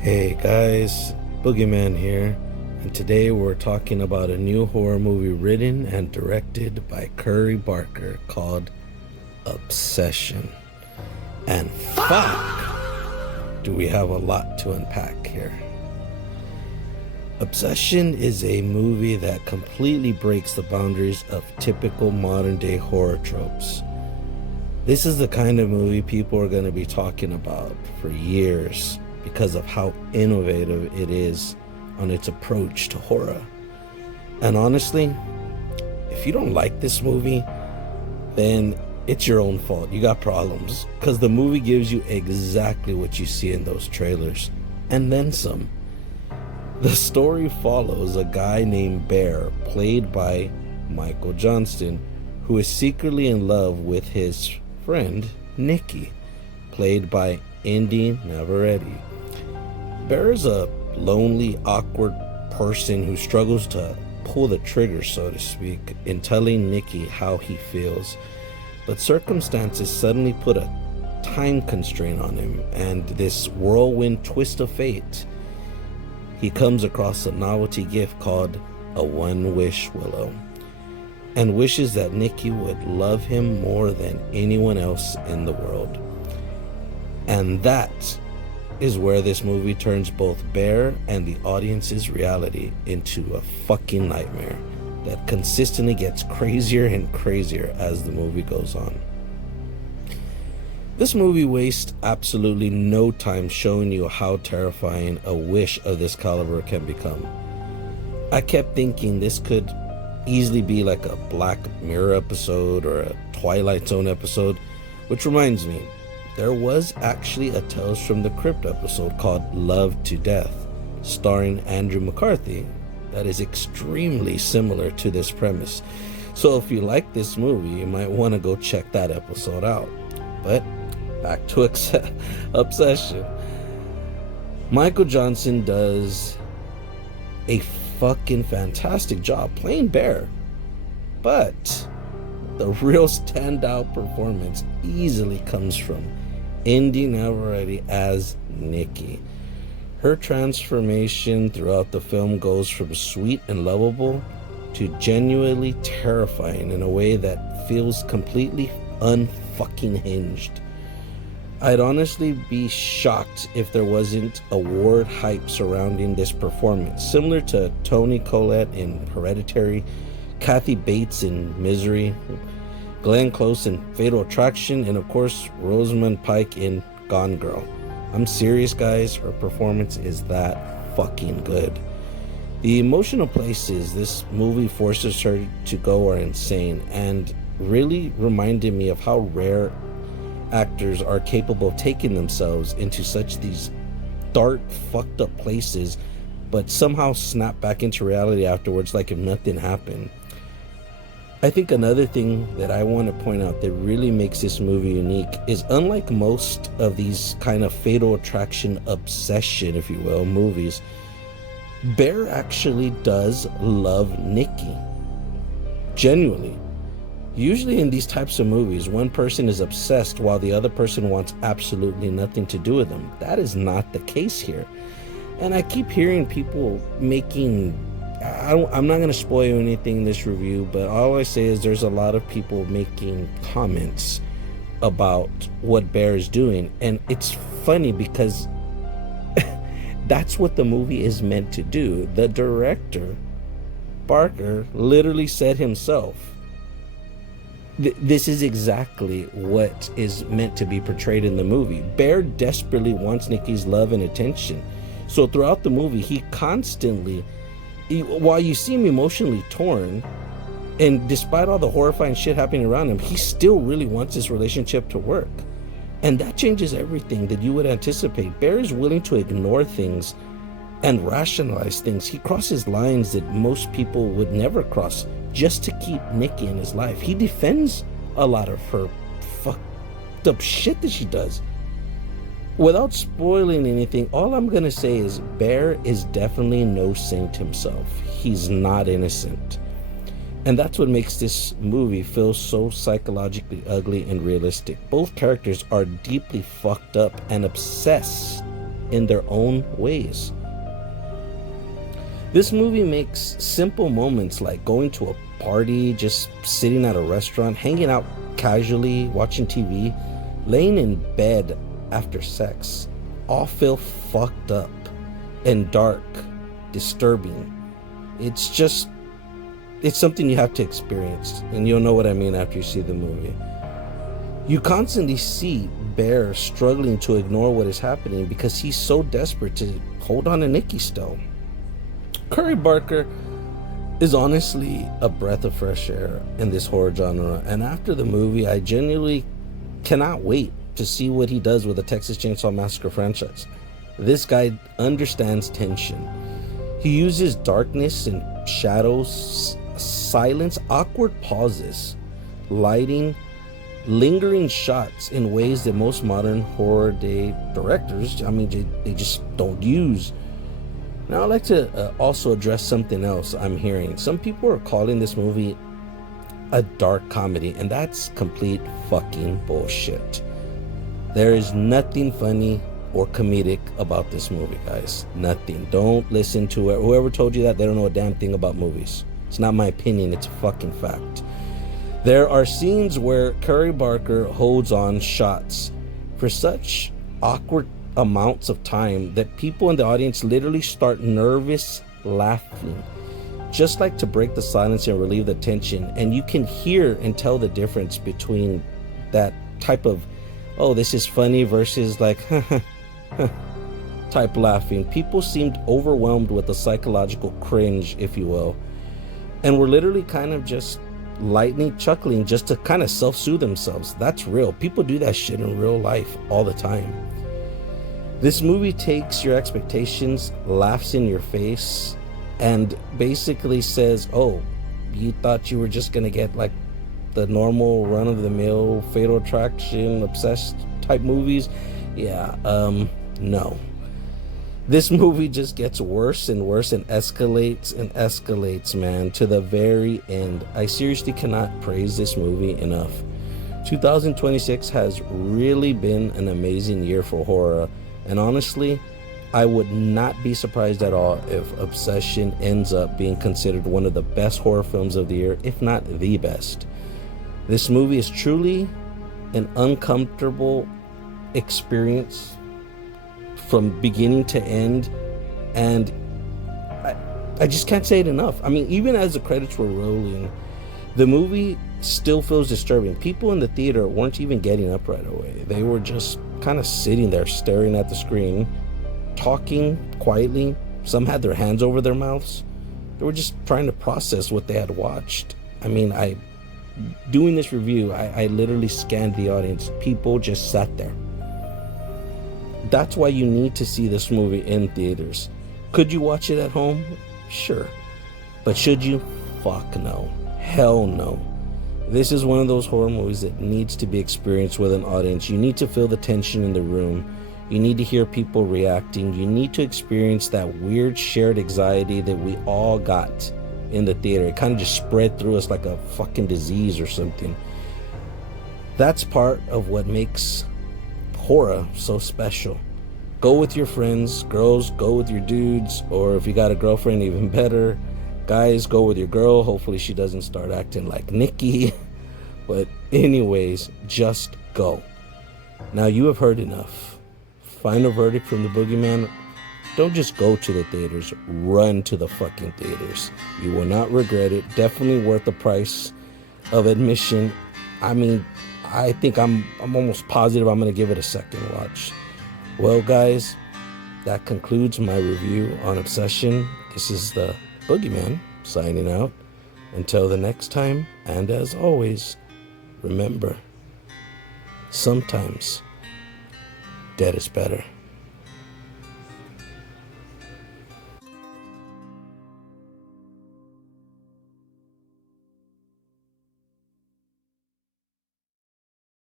Hey guys, Boogeyman here, and today we're talking about a new horror movie written and directed by Curry Barker called Obsession. And fuck, do we have a lot to unpack here. Obsession is a movie that completely breaks the boundaries of typical modern day horror tropes. This is the kind of movie people are going to be talking about for years, because of how innovative it is on its approach to horror. And honestly, if you don't like this movie, then it's your own fault. You got problems, because the movie gives you exactly what you see in those trailers, and then some. The story follows a guy named Bear, played by Michael Johnston, who is secretly in love with his friend Nikki, played by Indy Navarrete. Bear is a lonely, awkward person who struggles to pull the trigger, so to speak, in telling Nikki how he feels. But circumstances suddenly put a time constraint on him, and this whirlwind twist of fate, he comes across a novelty gift called a one-wish willow, and wishes that Nikki would love him more than anyone else in the world. And that is where this movie turns both Bear and the audience's reality into a fucking nightmare that consistently gets crazier and crazier as the movie goes on. This movie wastes absolutely no time showing you how terrifying a wish of this caliber can become. I kept thinking this could easily be like a Black Mirror episode or a Twilight Zone episode, which reminds me, there was actually a Tales from the Crypt episode called Love to Death, starring Andrew McCarthy, that is extremely similar to this premise. So if you like this movie, you might want to go check that episode out. But back to Obsession. Michael Johnson does a fucking fantastic job playing Bear, but the real standout performance easily comes from Indy Navarrete as Nikki. Her transformation throughout the film goes from sweet and lovable to genuinely terrifying in a way that feels completely unfucking hinged. I'd honestly be shocked if there wasn't award hype surrounding this performance, similar to Toni Collette in Hereditary, Kathy Bates in Misery, Glenn Close in Fatal Attraction, and of course Rosamund Pike in Gone Girl. I'm serious, guys, her performance is that fucking good. The emotional places this movie forces her to go are insane, and really reminded me of how rare actors are capable of taking themselves into such these dark, fucked up places, but somehow snap back into reality afterwards like if nothing happened. I think another thing that I want to point out that really makes this movie unique is, unlike most of these kind of Fatal Attraction, Obsession, if you will, movies, Bear actually does love Nikki. Genuinely. Usually in these types of movies, one person is obsessed while the other person wants absolutely nothing to do with them. That is not the case here. And I keep hearing people making, I'm not going to spoil anything in this review, but all I say is there's a lot of people making comments about what Bear is doing. And it's funny because that's what the movie is meant to do. The director, Barker, literally said himself, this is exactly what is meant to be portrayed in the movie. Bear desperately wants Nikki's love and attention. So throughout the movie, he constantly, while you see him emotionally torn, and despite all the horrifying shit happening around him, he still really wants this relationship to work. And that changes everything that you would anticipate. Bear is willing to ignore things and rationalize things. He crosses lines that most people would never cross just to keep Nikki in his life. He defends a lot of her fucked up shit that she does. Without spoiling anything, all I'm gonna say is Bear is definitely no saint himself. He's not innocent. And that's what makes this movie feel so psychologically ugly and realistic. Both characters are deeply fucked up and obsessed in their own ways. This movie makes simple moments like going to a party, just sitting at a restaurant, hanging out casually, watching TV, laying in bed after sex, all feel fucked up and dark, disturbing. It's something you have to experience, and you'll know what I mean after you see the movie. You constantly see Bear struggling to ignore what is happening because he's so desperate to hold on to Nikki still. Curry Barker is honestly a breath of fresh air in this horror genre, and after the movie, I genuinely cannot wait to see what he does with the Texas Chainsaw Massacre franchise. This guy understands tension. He uses darkness and shadows, silence, awkward pauses, lighting, lingering shots in ways that most modern horror day directors, they just don't use. Now I'd like to also address something else I'm hearing. Some people are calling this movie a dark comedy, and that's complete fucking bullshit. There is nothing funny or comedic about this movie, guys. Nothing. Don't listen to it. Whoever told you that, they don't know a damn thing about movies. It's not my opinion, it's a fucking fact. There are scenes where Curry Barker holds on shots for such awkward amounts of time that people in the audience literally start nervous laughing, just like to break the silence and relieve the tension. And you can hear and tell the difference between that type of, oh, this is funny versus like type laughing. People seemed overwhelmed with the psychological cringe, if you will, and were literally kind of just lightly chuckling just to kind of self-soothe themselves. That's real. People do that shit in real life all the time. This movie takes your expectations, laughs in your face, and basically says, oh, you thought you were just gonna get like the normal run-of-the-mill Fatal Attraction obsessed type movies? Yeah, no. This movie just gets worse and worse and escalates, man, to the very end. I seriously cannot praise this movie enough. 2026 has really been an amazing year for horror, and honestly, I would not be surprised at all if Obsession ends up being considered one of the best horror films of the year, if not the best. This movie is truly an uncomfortable experience from beginning to end, and I just can't say it enough. I mean, even as the credits were rolling, the movie still feels disturbing. People in the theater weren't even getting up right away. They were just kind of sitting there staring at the screen, talking quietly. Some had their hands over their mouths. They were just trying to process what they had watched. I mean, doing this review, I literally scanned the audience. People just sat there. That's why you need to see this movie in theaters. Could you watch it at home? Sure. But should you? Fuck no. Hell no. This is one of those horror movies that needs to be experienced with an audience. You need to feel the tension in the room. You need to hear people reacting. You need to experience that weird shared anxiety that we all got in the theater. It kind of just spread through us like a fucking disease or something. That's part of what makes horror so special. Go with your friends. Girls, go with your dudes. Or if you got a girlfriend, even better. Guys, go with your girl. Hopefully she doesn't start acting like Nikki. But anyways, just go. Now you have heard enough. Final verdict from the Boogeyman. Don't just go to the theaters. Run to the fucking theaters. You will not regret it. Definitely worth the price of admission. I mean, I think I'm almost positive I'm going to give it a second watch. Well, guys, that concludes my review on Obsession. This is the Boogeyman signing out. Until the next time, and as always, remember, sometimes dead is better.